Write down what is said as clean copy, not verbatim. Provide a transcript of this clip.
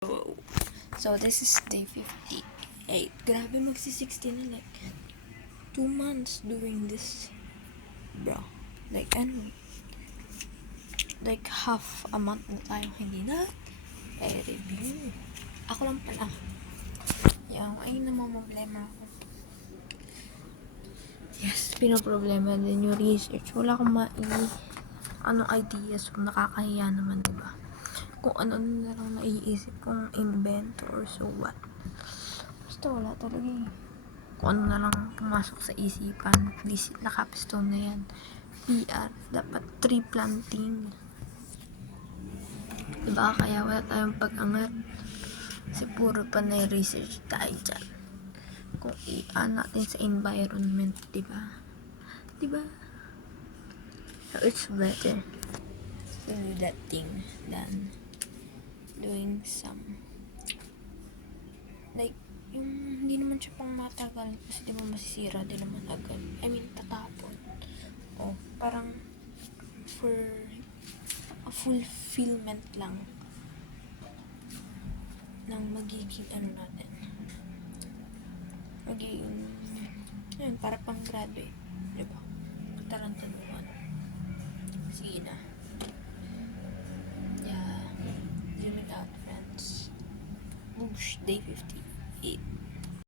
So, this is day 58. Grabe, magsi-60 na, like, 2 months doing this, bro. Like, ano, like, half a month na tayo hindi na review. Ako lang pala. Yung, ayun na mga problema ako. Yes, pinaproblema din yung research. Wala akong ideas kung nakakahiya naman, diba? Kung ano na lang naiisip kong invent or so what. Basta wala talaga eh. Kung ano na lang pumasok sa isipan. Nakapistone na yan. PR, dapat tree planting. Diba? Kaya wala tayong pag-angat. Kasi puro pa na research tayo dyan. Kung natin sa environment, diba? Diba? So it's better to do that thing than doing some like yung hindi naman siya pang matagal kasi di ba masisira din naman agad. I mean tatapon. O parang for a fulfillment lang ng magiging natin. Magiging yun, para pang graduate. Di ba? Tarantaduhan. Sige na. Yeah. Zooming out, friends. Oosh, day 50.